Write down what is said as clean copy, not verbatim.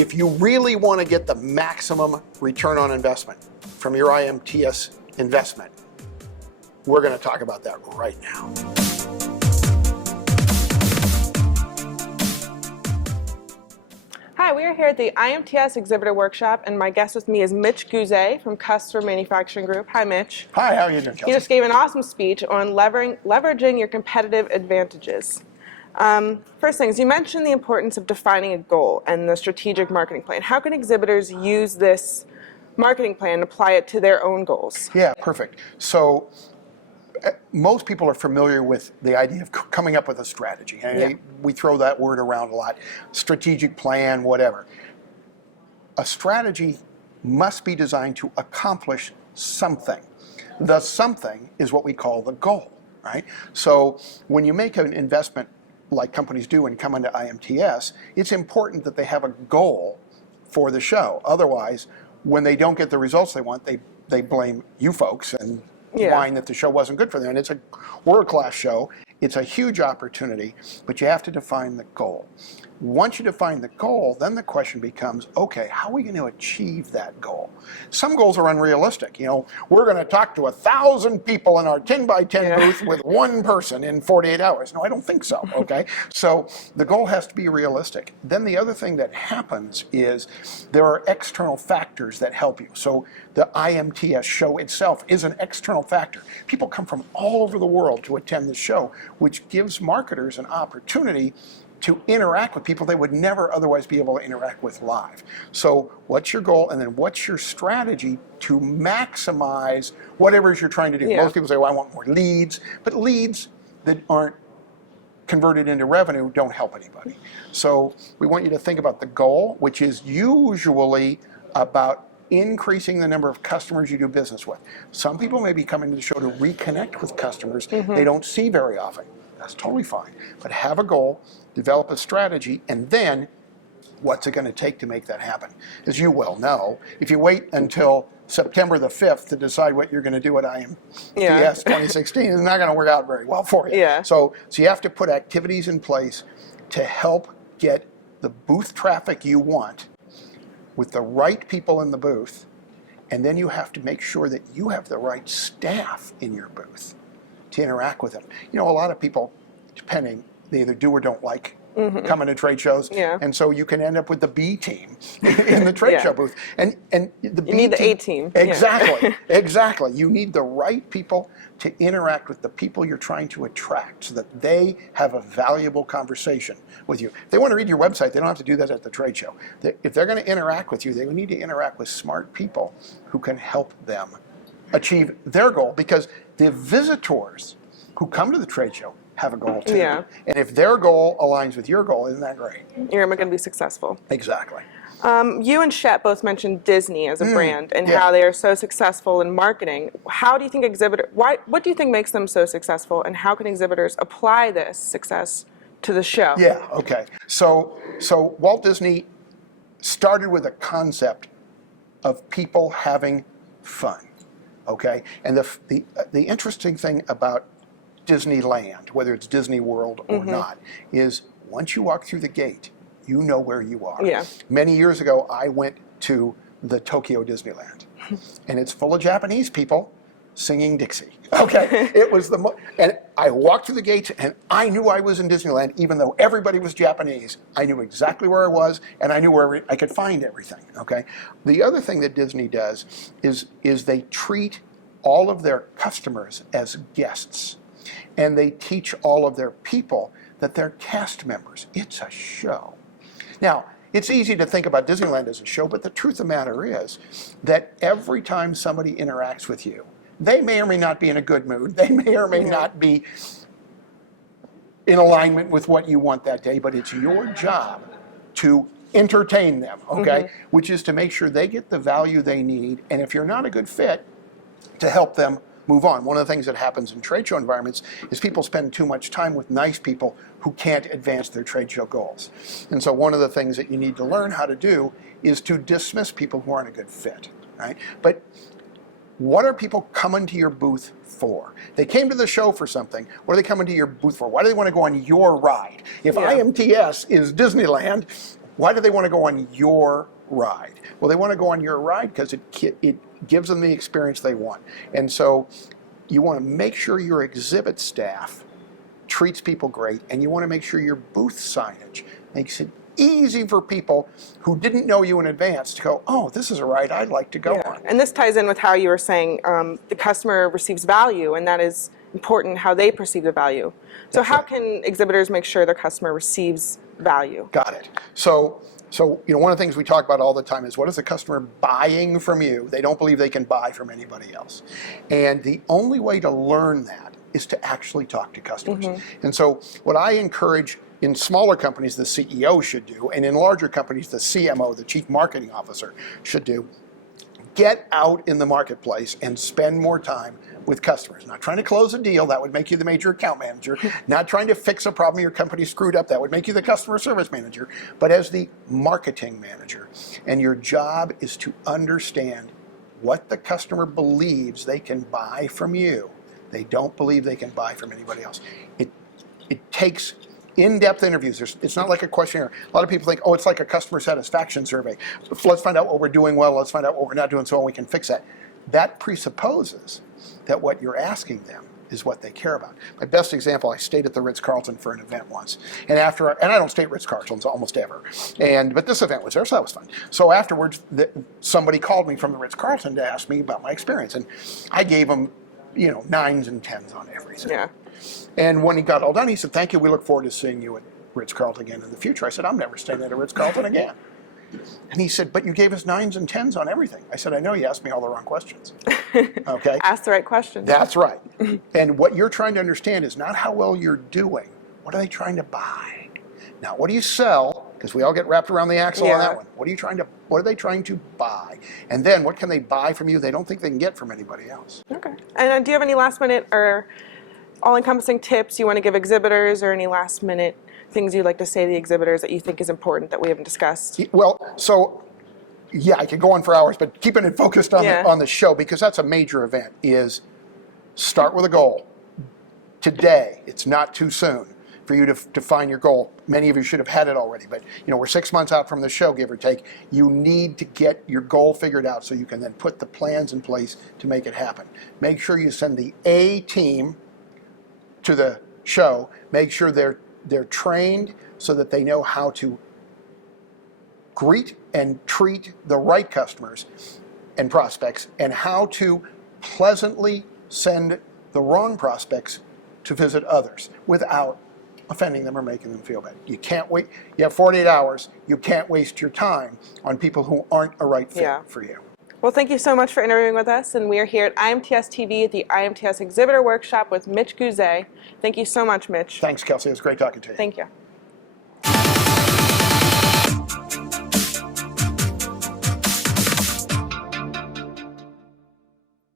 If you really want to get the maximum return on investment from your IMTS investment, we're going to talk about that right now. Hi, we are here at the IMTS Exhibitor Workshop, and my guest with me is Mitch Goozé from Customer Manufacturing Group. Hi, Mitch. Hi, how are you doing, Chelsea? He just gave an awesome speech on leveraging your competitive advantages. First things, you mentioned the importance of defining a goal and the strategic marketing plan. How can exhibitors use this marketing plan and apply it to their own goals? Yeah, perfect. So most people are familiar with the idea of coming up with a strategy. And we throw that word around a lot. Strategic plan, whatever. A strategy must be designed to accomplish something. The something is what we call the goal, right? So when you make an investment like companies do and come into IMTS, it's important that they have a goal for the show. Otherwise, when they don't get the results they want, they blame you folks and whine that the show wasn't good for them. And it's a world-class show. It's a huge opportunity, but you have to define the goal. Once you define the goal, then the question becomes, okay, how are we going to achieve that goal? Some goals are unrealistic. You know, we're going to talk to 1,000 people in our 10 by 10 booth with one person in 48 hours. No, I don't think so, okay? So the goal has to be realistic. Then the other thing that happens is there are external factors that help you. So the IMTS show itself is an external factor. People come from all over the world to attend the show, which gives marketers an opportunity to interact with people they would never otherwise be able to interact with live. So what's your goal, and then what's your strategy to maximize whatever it is you're trying to do? Most people say, well, I want more leads, but leads that aren't converted into revenue don't help anybody. So we want you to think about the goal, which is usually about increasing the number of customers you do business with. Some people may be coming to the show to reconnect with customers they don't see very often. That's totally fine. But have a goal, develop a strategy, and then what's it going to take to make that happen? As you well know, if you wait until September the 5th to decide what you're going to do at IMTS 2016, it's not going to work out very well for you. So you have to put activities in place to help get the booth traffic you want with the right people in the booth, and then you have to make sure that you have the right staff in your booth to interact with them. You know, a lot of people, depending, they either do or don't like coming to trade shows, and so you can end up with the B team in the trade show booth. And the B you need team, the A team. Exactly, exactly. You need the right people to interact with the people you're trying to attract so that they have a valuable conversation with you. If they want to read your website, they don't have to do that at the trade show. If they're going to interact with you, they need to interact with smart people who can help them achieve their goal, because the visitors who come to the trade show have a goal too. And if their goal aligns with your goal, isn't that great? You're going to be successful. Exactly. You and Sept both mentioned Disney as a brand and how they are so successful in marketing. How do you think what do you think makes them so successful, and how can exhibitors apply this success to the show? Okay. So Walt Disney started with a concept of people having fun. Okay, and the interesting thing about Disneyland, whether it's Disney World or not, is once you walk through the gate, you know where you are. Many years ago, I went to the Tokyo Disneyland, and it's full of Japanese people singing Dixie. Okay, it was and I walked through the gates, and I knew I was in Disneyland, even though everybody was Japanese. I knew exactly where I was, and I knew where I could find everything. Okay, the other thing that Disney does is they treat all of their customers as guests, and they teach all of their people that they're cast members. It's a show. Now, it's easy to think about Disneyland as a show, but the truth of the matter is that every time somebody interacts with you, they may or may not be in a good mood. They may or may not be in alignment with what you want that day, but it's your job to entertain them, okay? Which is to make sure they get the value they need, and if you're not a good fit, to help them move on. One of the things that happens in trade show environments is people spend too much time with nice people who can't advance their trade show goals. And so one of the things that you need to learn how to do is to dismiss people who aren't a good fit, right? But what are people coming to your booth for? They came to the show for something. What are they coming to your booth for? Why do they want to go on your ride? If IMTS is Disneyland, Why do they want to go on your ride? Well, they want to go on your ride because it gives them the experience they want. And so you want to make sure your exhibit staff treats people great, and you want to make sure your booth signage makes it easy for people who didn't know you in advance to go, oh, this is a ride I'd like to go on. And this ties in with how you were saying the customer receives value, and that is important, how they perceive the value. So That's how right. can exhibitors make sure their customer receives value? Got it. So one of the things we talk about all the time is, what is the customer buying from you? They don't believe they can buy from anybody else. And the only way to learn that is to actually talk to customers. And so what I encourage in smaller companies, the CEO should do, and in larger companies, the CMO, the Chief Marketing Officer, should do, get out in the marketplace and spend more time with customers. Not trying to close a deal, that would make you the major account manager. Not trying to fix a problem your company screwed up, that would make you the customer service manager. But as the marketing manager, and your job is to understand what the customer believes they can buy from you. They don't believe they can buy from anybody else. It takes in-depth interviews. It's not like a questionnaire. A lot of people think, oh, it's like a customer satisfaction survey. Let's find out what we're doing well, let's find out what we're not doing so well, we can fix that. That presupposes that what you're asking them is what they care about. My best example, I stayed at the Ritz-Carlton for an event once. And I don't stay at Ritz-Carltons almost ever. But this event was there, so that was fun. So afterwards, somebody called me from the Ritz-Carlton to ask me about my experience. And I gave them, 9s and 10s on everything. Yeah. And when he got all done, he said, thank you, we look forward to seeing you at Ritz-Carlton again in the future. I said, I'm never staying at a Ritz-Carlton again. And he said, but you gave us 9s and 10s on everything. I said, I know, you asked me all the wrong questions. Okay? Ask the right questions. That's right. And what you're trying to understand is not how well you're doing. What are they trying to buy? Now, what do you sell? Because we all get wrapped around the axle on that one. What are they trying to buy? And then what can they buy from you they don't think they can get from anybody else? Okay. And do you have any last minute or all-encompassing tips you want to give exhibitors, or any last minute things you'd like to say to the exhibitors that you think is important that we haven't discussed? Well, I could go on for hours, but keeping it focused on the show, because that's a major event, is start with a goal. Today, it's not too soon for you to define your goal. Many of you should have had it already, but we're 6 months out from the show, give or take. You need to get your goal figured out so you can then put the plans in place to make it happen. Make sure you send the A team to the show. Make sure they're trained so that they know how to greet and treat the right customers and prospects, and how to pleasantly send the wrong prospects to visit others without offending them or making them feel bad. You can't wait. You have 48 hours. You can't waste your time on people who aren't a right fit for you. Well, thank you so much for interviewing with us, and we are here at IMTS TV at the IMTS Exhibitor Workshop with Mitch Goozé. Thank you so much, Mitch. Thanks, Kelsey. It was great talking to you. Thank you.